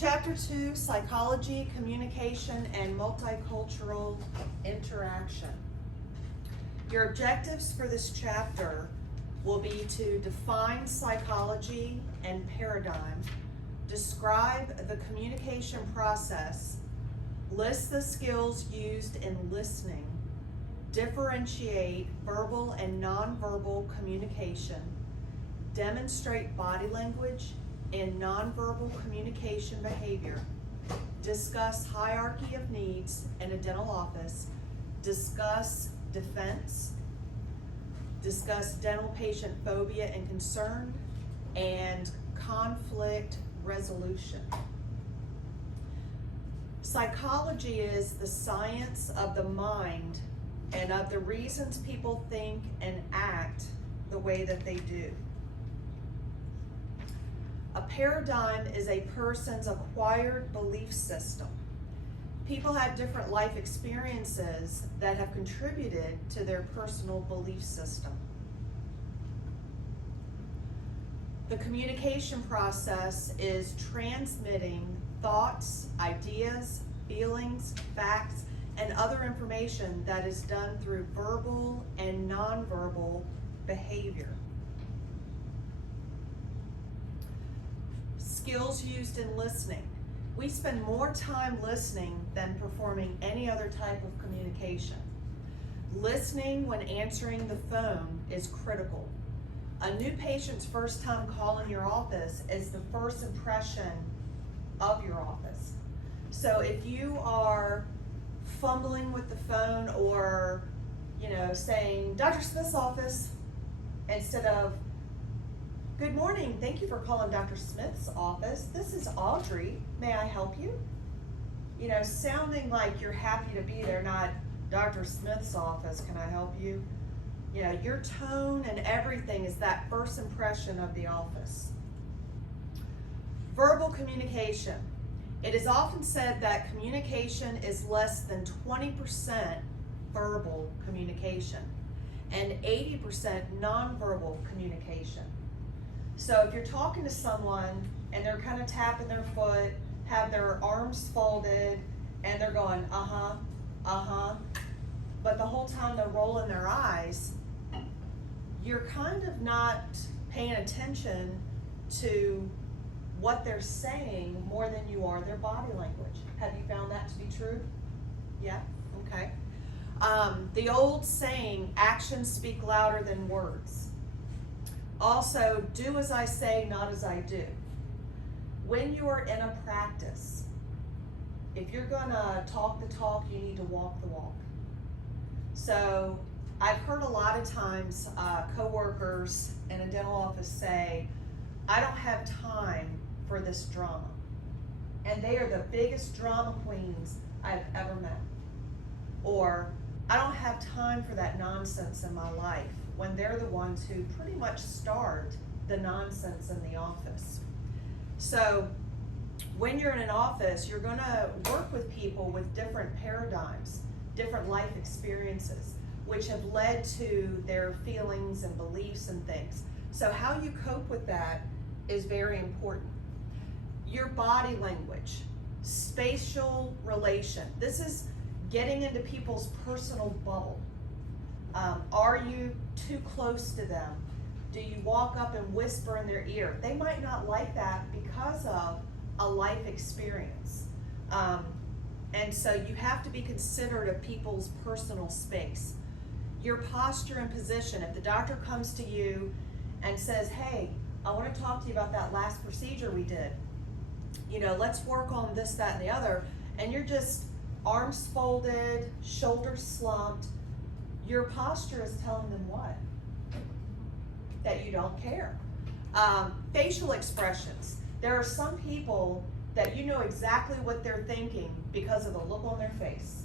Chapter 2, Psychology, Communication, and Multicultural Interaction. Your objectives for this chapter will be to define psychology and paradigm, describe the communication process, list the skills used in listening, differentiate verbal and nonverbal communication, demonstrate body language in nonverbal communication behavior, discuss hierarchy of needs in a dental office, discuss defense, discuss dental patient phobia and concern, and conflict resolution. Psychology is the science of the mind and of the reasons people think and act the way that they do. A paradigm is a person's acquired belief system. People have different life experiences that have contributed to their personal belief system. The communication process is transmitting thoughts, ideas, feelings, facts, and other information that is done through verbal and nonverbal behavior. Skills used in listening. We spend more time listening than performing any other type of communication. Listening when answering the phone is critical. A new patient's first time calling your office is the first impression of your office. So if you are fumbling with the phone or, saying, Dr. Smith's office, instead of, good morning, thank you for calling Dr. Smith's office. This is Audrey, may I help you? Sounding like you're happy to be there, not Dr. Smith's office, can I help you? Your tone and everything is that first impression of the office. Verbal communication. It is often said that communication is less than 20% verbal communication and 80% nonverbal communication. So if you're talking to someone and they're kind of tapping their foot, have their arms folded, and they're going, but the whole time they're rolling their eyes, you're kind of not paying attention to what they're saying more than you are their body language. Have you found that to be true? Yeah, okay. The old saying, actions speak louder than words. Also, do as I say, not as I do. When you are in a practice, if you're gonna talk the talk, you need to walk the walk. So I've heard a lot of times coworkers in a dental office say, I don't have time for this drama. And they are the biggest drama queens I've ever met. Or, I don't have time for that nonsense in my life, when they're the ones who pretty much start the nonsense in the office. So when you're in an office, you're gonna work with people with different paradigms, different life experiences, which have led to their feelings and beliefs and things. So how you cope with that is very important. Your body language, spatial relation. This is getting into people's personal bubble. Are you too close to them? Do you walk up and whisper in their ear? They might not like that because of a life experience. And so you have to be considerate of people's personal space. Your posture and position. If the doctor comes to you and says, hey, I want to talk to you about that last procedure we did. Let's work on this, that, and the other. And you're just arms folded, shoulders slumped. Your posture is telling them what? That you don't care. Facial expressions. There are some people that you know exactly what they're thinking because of the look on their face.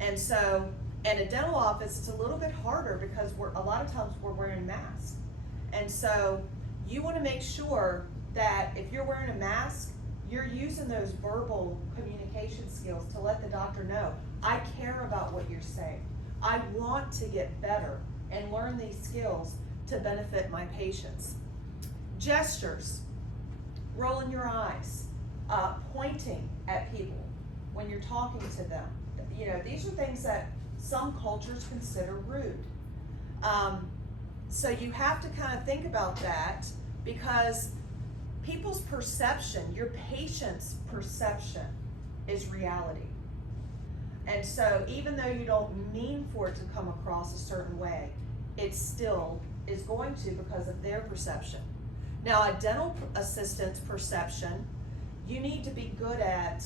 And so in a dental office, it's a little bit harder because a lot of times we're wearing masks. And so you want to make sure that if you're wearing a mask, you're using those verbal communication skills to let the doctor know, I care about what you're saying. I want to get better and learn these skills to benefit my patients. Gestures, rolling your eyes, pointing at people when you're talking to them. You know, these are things that some cultures consider rude. So you have to kind of think about that, because people's perception, your patient's perception, is reality. And so even though you don't mean for it to come across a certain way, it still is going to, because of their perception. Now, a dental assistant's perception, you need to be good at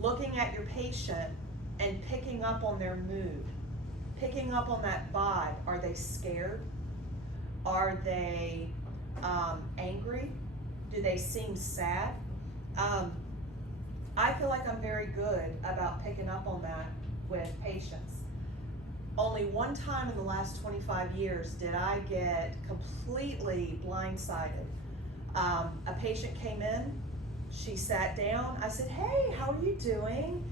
looking at your patient and picking up on their mood, picking up on that vibe. Are they scared? Are they angry? Do they seem sad? I feel like I'm very good about picking up on that with patients. Only one time in the last 25 years did I get completely blindsided. A patient came in, she sat down, I said, "Hey, how are you doing?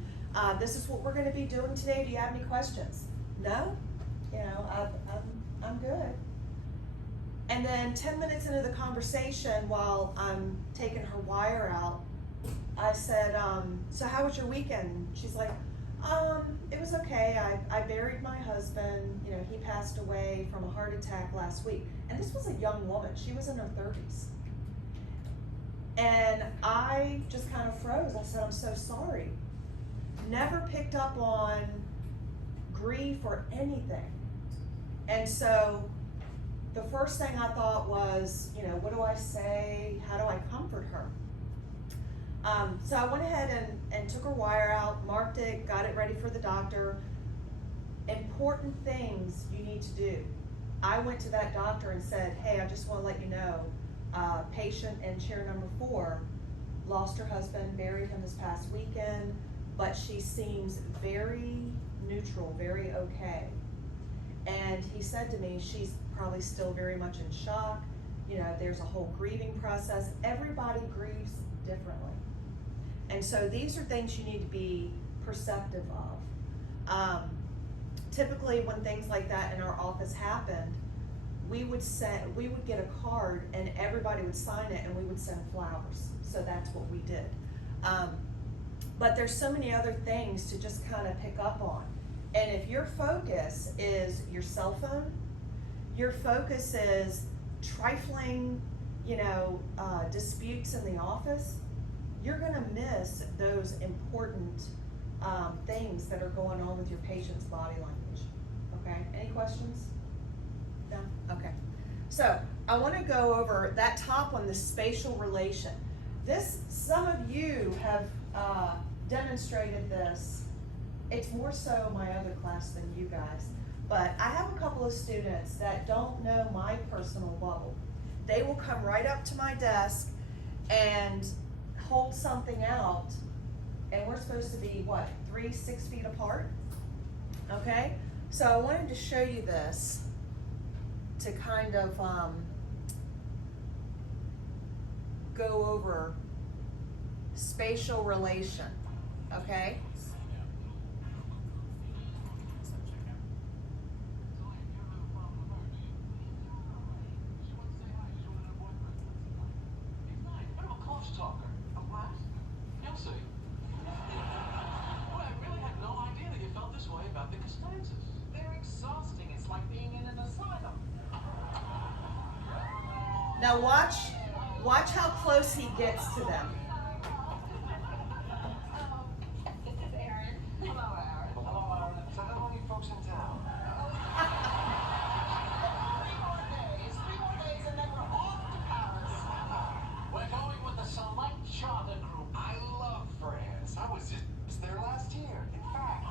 This is what we're gonna be doing today. Do you have any questions?" "No, you know, I'm good." And then 10 minutes into the conversation, while I'm taking her wire out, I said, "So how was your weekend?" She's like, "It was okay. I buried my husband. You know, he passed away from a heart attack last week." And this was a young woman. She was in her 30s. And I just kind of froze. I said, "I'm so sorry." Never picked up on grief or anything. And so the first thing I thought was, you know, what do I say? How do I comfort her? So I went ahead and took her wire out, marked it, got it ready for the doctor. Important things you need to do. I went to that doctor and said, "Hey, I just want to let you know, patient in chair number 4 lost her husband, buried him this past weekend, but she seems very neutral, very okay." And he said to me, "She's probably still very much in shock. You know, there's a whole grieving process. Everybody grieves differently." And so these are things you need to be perceptive of. Typically when things like that in our office happened, we would get a card and everybody would sign it and we would send flowers. So that's what we did. But there's so many other things to just kind of pick up on. And if your focus is your cell phone, your focus is trifling, you know, disputes in the office, you're gonna miss those important things that are going on with your patient's body language. Okay, any questions? No? Okay. So I wanna go over that top one, the spatial relation. Some of you have demonstrated this. It's more so my other class than you guys. But I have a couple of students that don't know my personal bubble. They will come right up to my desk and hold something out, and we're supposed to be, what, 6 feet apart? Okay? So I wanted to show you this to kind of go over spatial relation, okay? Now watch how close he gets to them. This is Aaron. Hello, Aaron. Hello, Aaron. So how many folks in town? 3 more days, and then we're off to Paris. We're going with the Select Charter Group. I love France. I was just there last year. In fact,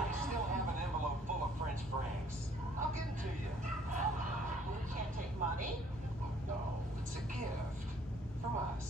we still have an envelope full of French francs. I'll give them to you. We can't take money. No, it's a gift from us.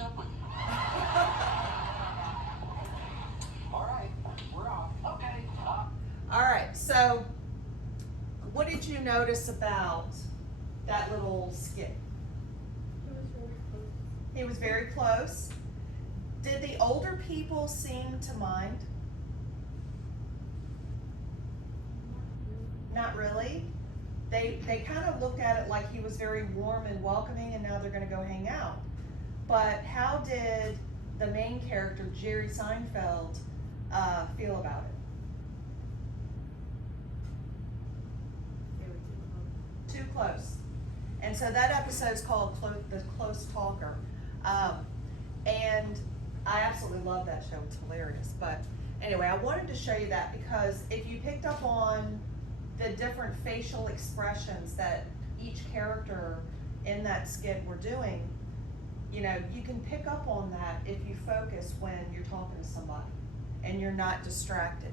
catch up with you. All right, we're off. Okay. All right, so what did you notice about that little skit? He was very close. Did the older people seem to mind? Not really. They kind of looked at it like he was very warm and welcoming, and now they're going to go hang out. But how did the main character, Jerry Seinfeld, feel about it? Too close. And so that episode's called The Close Talker. And I absolutely love that show. It's hilarious. But anyway, I wanted to show you that because if you picked up on the different facial expressions that each character in that skit were doing, you know, you can pick up on that if you focus when you're talking to somebody and you're not distracted.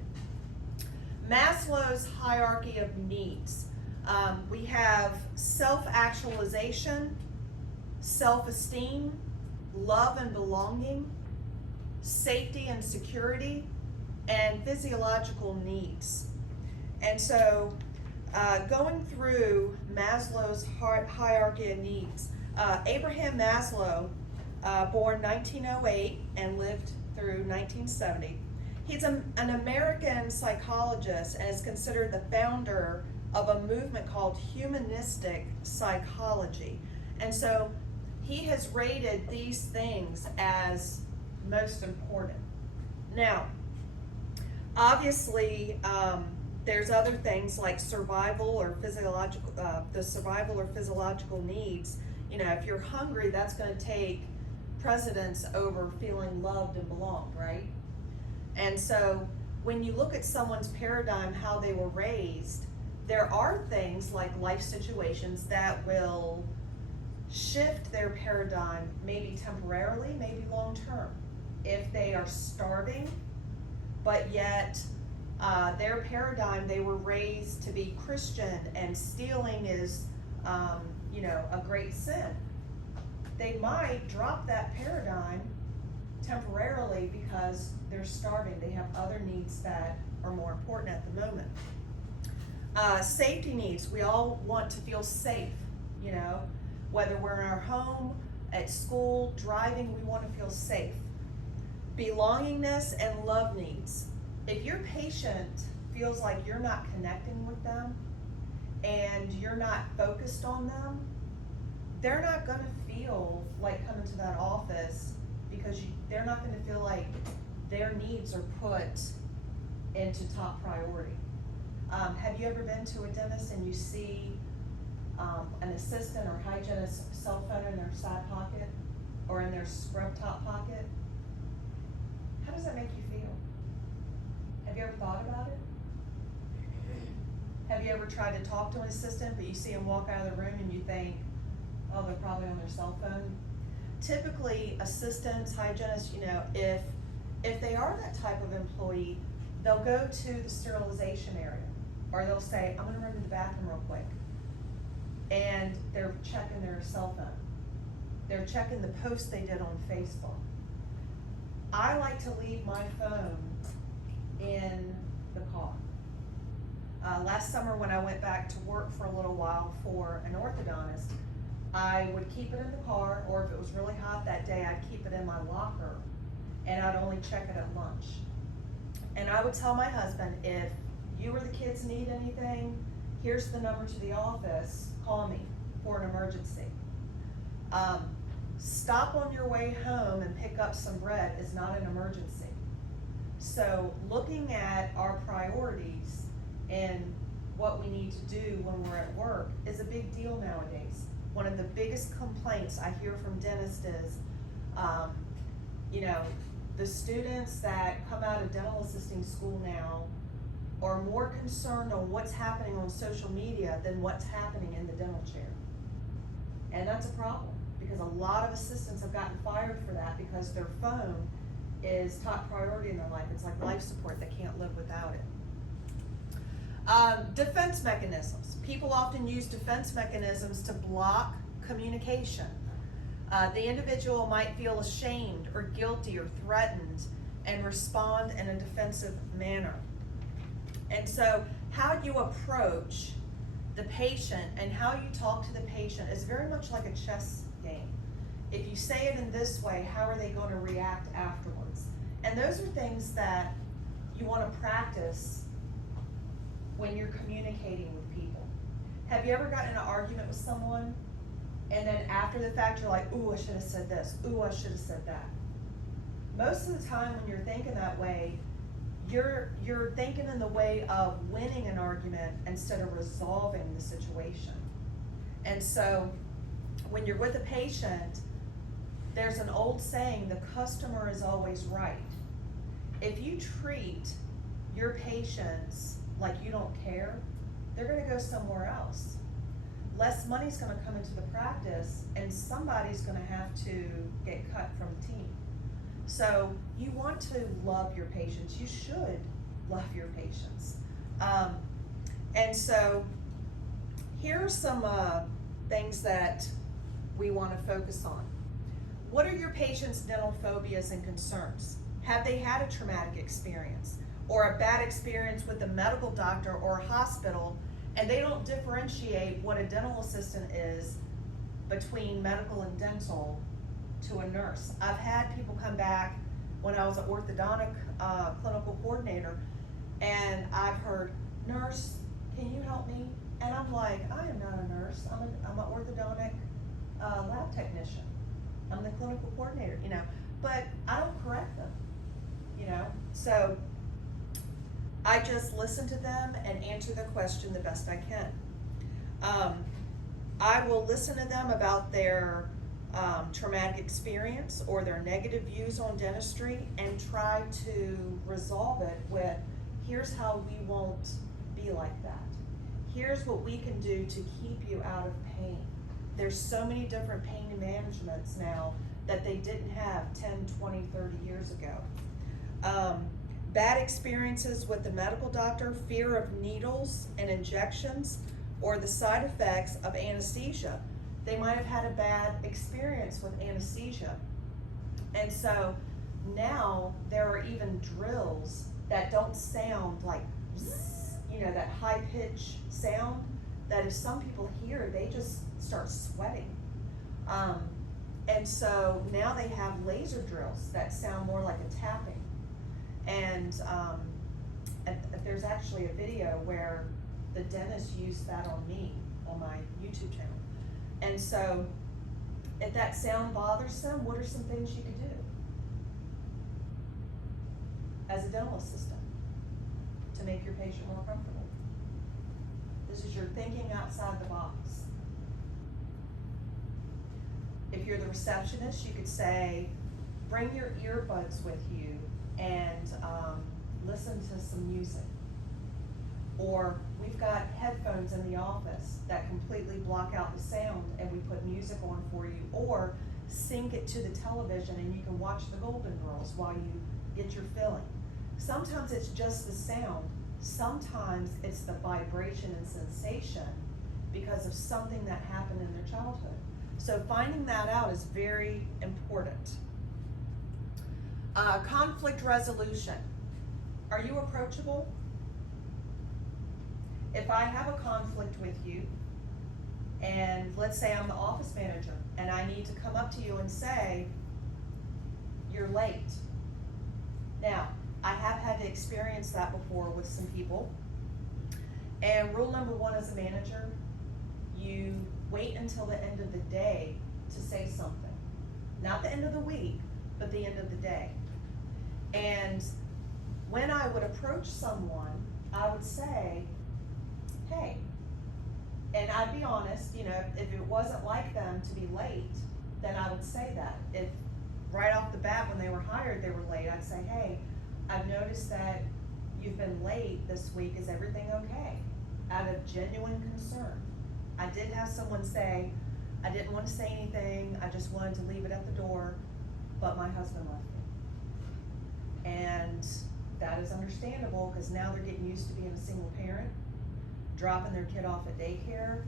Maslow's hierarchy of needs. We have self-actualization, self-esteem, love and belonging, safety and security, and physiological needs. And so going through Maslow's hierarchy of needs, Abraham Maslow, born 1908 and lived through 1970, he's an American psychologist and is considered the founder of a movement called humanistic psychology. And so he has rated these things as most important. Now, obviously, there's other things like survival or physiological, the survival or physiological needs. You know, if you're hungry, that's going to take precedence over feeling loved and belonged, right? And so when you look at someone's paradigm, how they were raised, there are things like life situations that will shift their paradigm, maybe temporarily, maybe long term. If they are starving, but yet their paradigm, they were raised to be Christian and stealing is, you know, a great sin. They might drop that paradigm temporarily because they're starving. They have other needs that are more important at the moment. Safety needs. We all want to feel safe, you know, whether we're in our home, at school, driving, we want to feel safe. Belongingness and love needs. If your patient feels like you're not connecting with them and you're not focused on them, they're not going to feel like coming to that office because they're not going to feel like their needs are put into top priority. Have you ever been to a dentist and you see an assistant or hygienist's cell phone in their side pocket or in their scrub top pocket? How does that make you feel? Have you ever thought about it? Have you ever tried to talk to an assistant but you see them walk out of the room and you think, oh, they're probably on their cell phone? Typically, assistants, hygienists, you know, if they are that type of employee, they'll go to the sterilization area, or they'll say, I'm gonna run to the bathroom real quick. And they're checking their cell phone. They're checking the post they did on Facebook. I like to leave my phone in the car. Last summer when I went back to work for a little while for an orthodontist, I would keep it in the car, or if it was really hot that day, I'd keep it in my locker, and I'd only check it at lunch. And I would tell my husband, if you or the kids need anything, here's the number to the office, call me for an emergency. Stop on your way home and pick up some bread is not an emergency. So looking at our priorities and what we need to do when we're at work is a big deal nowadays. One of the biggest complaints I hear from dentists is, you know, the students that come out of dental assisting school now are more concerned on what's happening on social media than what's happening in the dental chair. And that's a problem, because a lot of assistants have gotten fired for that because their phone is top priority in their life. It's like life support, they can't live without it. Defense mechanisms. People often use defense mechanisms to block communication. The individual might feel ashamed or guilty or threatened and respond in a defensive manner. And so how you approach the patient and how you talk to the patient is very much like a chess game. If you say it in this way, how are they going to react afterwards? And those are things that you want to practice when you're communicating with people. Have you ever gotten in an argument with someone and then after the fact you're like, ooh, I should have said this, ooh, I should have said that? Most of the time when you're thinking that way, you're thinking in the way of winning an argument instead of resolving the situation. And so when you're with a patient, there's an old saying, the customer is always right. If you treat your patients like you don't care, they're gonna go somewhere else. Less money's gonna come into the practice and somebody's gonna have to get cut from the team. So you want to love your patients. You should love your patients. And so here are some things that we want to focus on. What are your patients' dental phobias and concerns? Have they had a traumatic experience or a bad experience with a medical doctor or a hospital, and they don't differentiate what a dental assistant is between medical and dental to a nurse? I've had people come back when I was an orthodontic clinical coordinator, and I've heard, nurse, can you help me? And I'm like, I am not a nurse. I'm an orthodontic lab technician. I'm the clinical coordinator, you know, but I don't correct them, you know. So I just listen to them and answer the question the best I can. I will listen to them about their traumatic experience or their negative views on dentistry and try to resolve it with, here's how we won't be like that. Here's what we can do to keep you out of pain. There's so many different pain managements now that they didn't have 10, 20, 30 years ago. Bad experiences with the medical doctor, fear of needles and injections, or the side effects of anesthesia. They might have had a bad experience with anesthesia. And so now there are even drills that don't sound like, you know, that high pitch sound that if some people hear, they just start sweating. And so now they have laser drills that sound more like a tapping. And there's actually a video where the dentist used that on me on my YouTube channel. And so if that sound bothers them, what are some things you could do as a dental assistant to make your patient more comfortable? This is your thinking outside the box. If you're the receptionist, you could say, bring your earbuds with you and listen to some music. Or we've got headphones in the office that completely block out the sound and we put music on for you. Or sync it to the television and you can watch the Golden Girls while you get your filling. Sometimes it's just the sound. Sometimes it's the vibration and sensation because of something that happened in their childhood. So finding that out is very important. Conflict resolution. Are you approachable? If I have a conflict with you, and let's say I'm the office manager, and I need to come up to you and say, you're late. Now, I have had to experience that before with some people. And rule number one as a manager, you wait until the end of the day to say something. Not the end of the week, but the end of the day. And when I would approach someone, I would say, hey, and I'd be honest, you know, if it wasn't like them to be late, then I would say that. If right off the bat when they were hired, they were late, I'd say, hey, I've noticed that you've been late this week, is everything okay? Out of genuine concern. I did have someone say, I didn't want to say anything, I just wanted to leave it at the door, but my husband left me. And that is understandable because now they're getting used to being a single parent, dropping their kid off at daycare,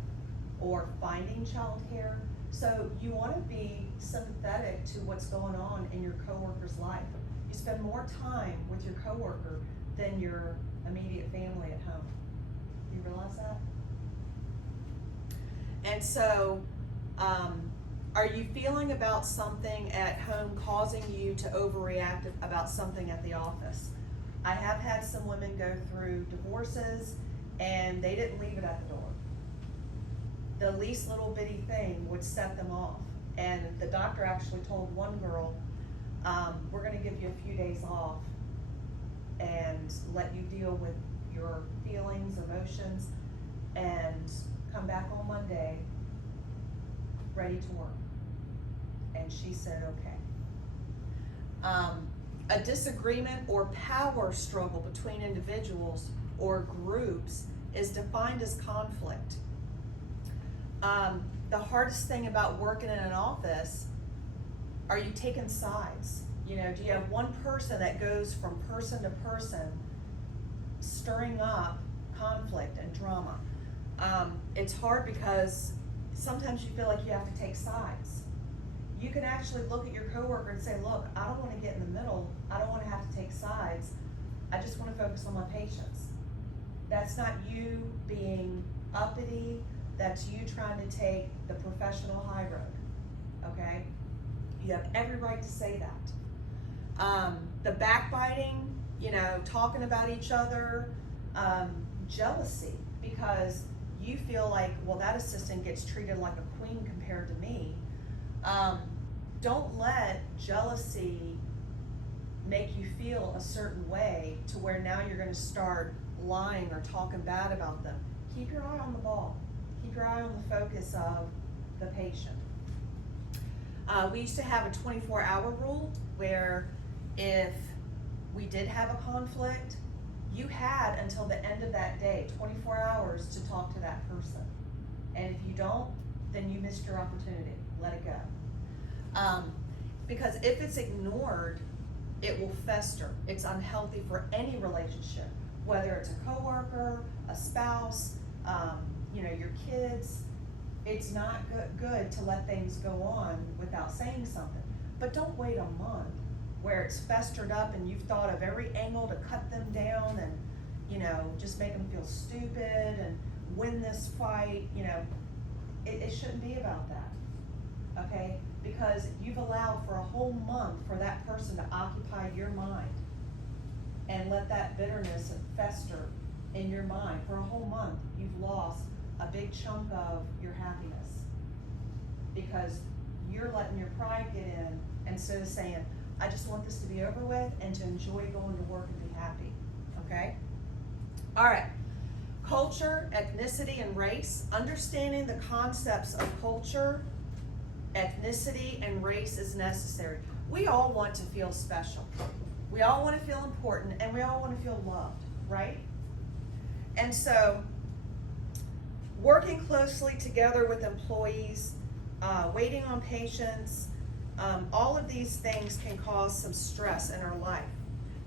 or finding childcare. So you want to be sympathetic to what's going on in your coworker's life. You spend more time with your coworker than your immediate family at home. You realize that? And so, are you feeling about something at home causing you to overreact about something at the office? I have had some women go through divorces and they didn't leave it at the door. The least little bitty thing would set them off. And the doctor actually told one girl, we're gonna give you a few days off and let you deal with your feelings, emotions, and come back on Monday ready to work. And she said, okay. A disagreement or power struggle between individuals or groups is defined as conflict. The hardest thing about working in an office, are you taking sides? You know, do you have one person that goes from person to person, stirring up conflict and drama? It's hard because sometimes you feel like you have to take sides. You can actually look at your coworker and say, look, I don't want to get in the middle. I don't want to have to take sides. I just want to focus on my patients. That's not you being uppity. That's you trying to take the professional high road, okay? You have every right to say that. The backbiting, you know, talking about each other, jealousy, because you feel like, well, that assistant gets treated like a queen compared to me. Don't let jealousy make you feel a certain way to where now you're going to start lying or talking bad about them. Keep your eye on the ball. Keep your eye on the focus of the patient. We used to have a 24-hour rule where if we did have a conflict, you had until the end of that day, 24 hours, to talk to that person. And if you don't, then you missed your opportunity. Let it go. Because if it's ignored, it will fester. It's unhealthy for any relationship, whether it's a coworker, a spouse, you know, your kids. It's not good to let things go on without saying something. But don't wait a month where it's festered up and you've thought of every angle to cut them down and, you know, just make them feel stupid and win this fight. You know, it shouldn't be about that, okay? Because you've allowed for a whole month for that person to occupy your mind and let that bitterness fester in your mind. For a whole month, you've lost a big chunk of your happiness because you're letting your pride get in instead of saying, I just want this to be over with and to enjoy going to work and be happy, okay? All right, culture, ethnicity, and race. Understanding the concepts of culture, ethnicity, and race is necessary. We all want to feel special. We all want to feel important, and we all want to feel loved, right? And so, working closely together with employees, waiting on patients, all of these things can cause some stress in our life.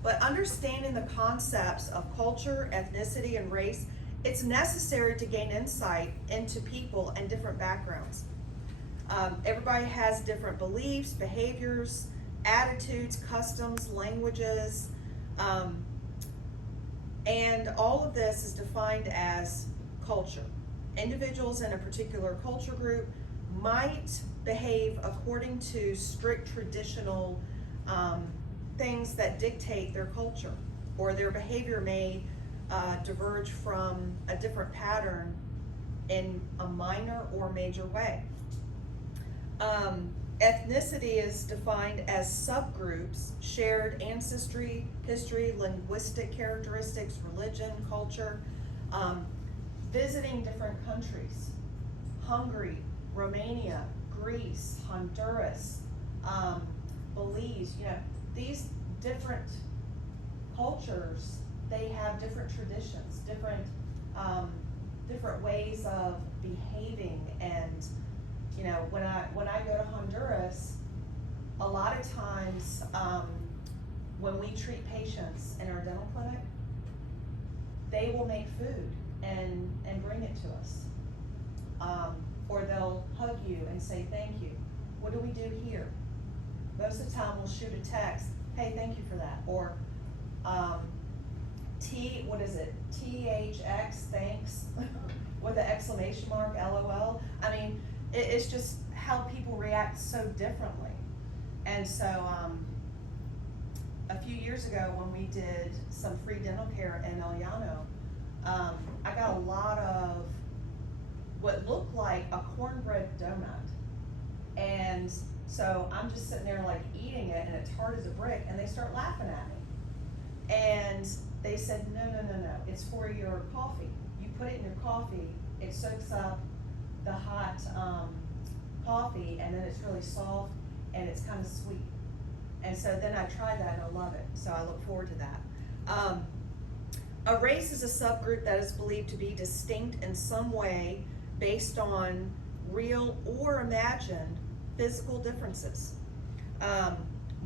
But understanding the concepts of culture, ethnicity, and race, it's necessary to gain insight into people and different backgrounds. Everybody has different beliefs, behaviors, attitudes, customs, languages, and all of this is defined as culture. Individuals in a particular culture group might behave according to strict traditional things that dictate their culture, or their behavior may diverge from a different pattern in a minor or major way. Ethnicity is defined as subgroups, shared ancestry, history, linguistic characteristics, religion, culture, visiting different countries, Hungary, Romania, Greece, Honduras, Belize, you know, these different cultures, they have different traditions, different ways of behaving. And you know, when I go to Honduras, a lot of times when we treat patients in our dental clinic, they will make food and bring it to us. or they'll hug you and say thank you. What do we do here? Most of the time we'll shoot a text, hey, thank you for that, or what is it, THX, thanks, with an exclamation mark, LOL. I mean, it's just how people react so differently. And so, a few years ago when we did some free dental care in El Llano, I got a lot of what looked like a cornbread donut. And so I'm just sitting there like eating it and it's hard as a brick, and they start laughing at me. And they said, no, it's for your coffee. You put it in your coffee, it soaks up the hot coffee, and then it's really soft and it's kind of sweet. And so then I tried that and I love it, so I look forward to that. A race is a subgroup that is believed to be distinct in some way based on real or imagined physical differences.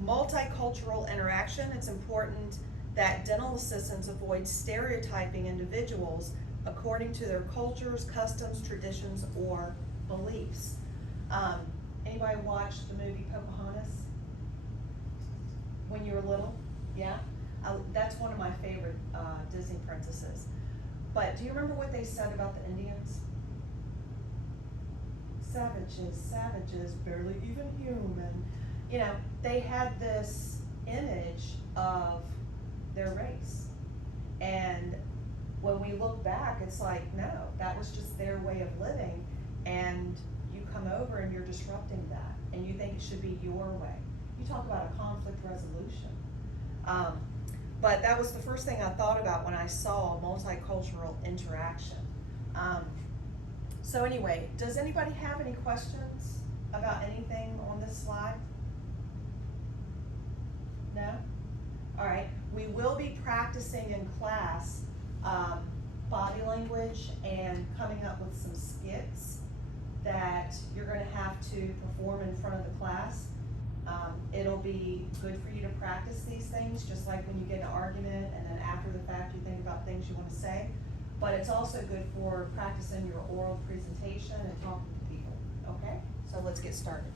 Multicultural interaction, it's important that dental assistants avoid stereotyping individuals according to their cultures, customs, traditions, or beliefs. Anybody watch the movie Pocahontas when you were little? Yeah? That's one of my favorite Disney princesses. But do you remember what they said about the Indians? Savages, barely even human. You know, they had this image of their race. And when we look back, it's like, no, that was just their way of living, and you come over and you're disrupting that, and you think it should be your way. You talk about a conflict resolution. But that was the first thing I thought about when I saw multicultural interaction. So anyway, does anybody have any questions about anything on this slide? No? All right, we will be practicing in class body language and coming up with some skits that you're going to have to perform in front of the class. It'll be good for you to practice these things, just like when you get in an argument and then after the fact you think about things you want to say. But it's also good for practicing your oral presentation and talking to people. Okay, so let's get started.